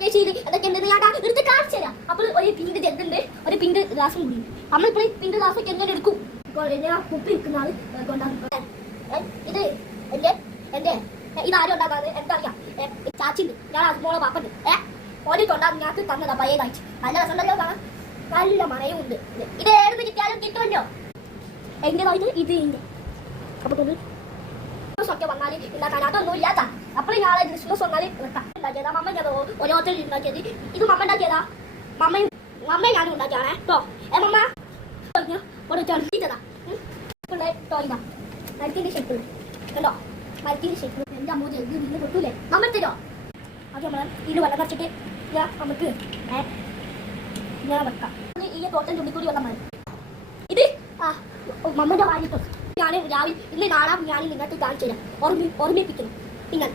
കേശിയിൽ അതൊക്കെ ഉണ്ടെന്ന് ഞാൻ എടുത്ത് കാണിച്ചു തരാം. അപ്പോൾ ഒരു പിങ്ക് ജഗ്ഗുണ്ട്, ഒരു പിങ്ക് ഗ്ലാസും കൂടി. നമ്മളിപ്പോൾ പിങ്ക് ഗ്ലാസ്സൊക്കെ എങ്ങനെ എടുക്കും? കുപ്പി വിൽക്കുന്ന ആള് കൊണ്ടാകും. ഇത് എന്റെ ഇതാരും ഉണ്ടാകാതെ എനിക്കറിയാം. ചാച്ചിണ്ട്, ഞാൻ മോളെ പാപ്പുണ്ട്. ഓടിക്കൊണ്ടാകും ഞങ്ങൾക്ക് തന്നതാ പയ്യതായിട്ട്. നല്ല രസമുണ്ടല്ലോ കാണാൻ, നല്ല മണയും ഉണ്ട്. ഇത് ഏത് കിട്ടിയാലും കിട്ടുമല്ലോ. എന്റേതായിട്ട് ഇത് ഉണ്ട്. അപ്പൊ ഒക്കെ വന്നാൽ ഉണ്ടാക്കാൻ അതൊന്നും ഇല്ലാത്ത അപ്പോൾ നാളെ ക്രിസ്മസ് വന്നാൽ ഉണ്ടാക്കിയതാ. മമ്മ ഞാൻ ഓരോരുത്തർ ഉണ്ടാക്കിയത്. ഇത് മമ്മ ഉണ്ടാക്കിയതാ. മമ്മ ഞാനും ഉണ്ടാക്കിയാണേ കേട്ടോ. മമ്മ ഒരു ചെറുതാ ടോയിതാ മരത്തിന്റെ ഷേപ്പ് കണ്ടോ, മരത്തിന്റെ ഷേപ്പ്. എന്റെ അമ്മ ജൽദി നിന്ന് പൊട്ടൂലേ മമ്മ തരോ? അത് നമ്മൾ ഇത് വെള്ളം വെച്ചിട്ട് നമുക്ക് ഞാൻ വെക്കാം. ഈ തോട്ടം ചുണ്ടിക്കൂടി വെള്ളം മതി. ഇത് മമ്മന്റെ വാങ്ങിട്ടോ ഞാൻ രാവിലെ ഇന്ന് നാളെ ഞാൻ നിങ്ങൾക്ക് കാണിച്ചു തരാം. ഓർമ്മിപ്പിക്കണം നിങ്ങൾ.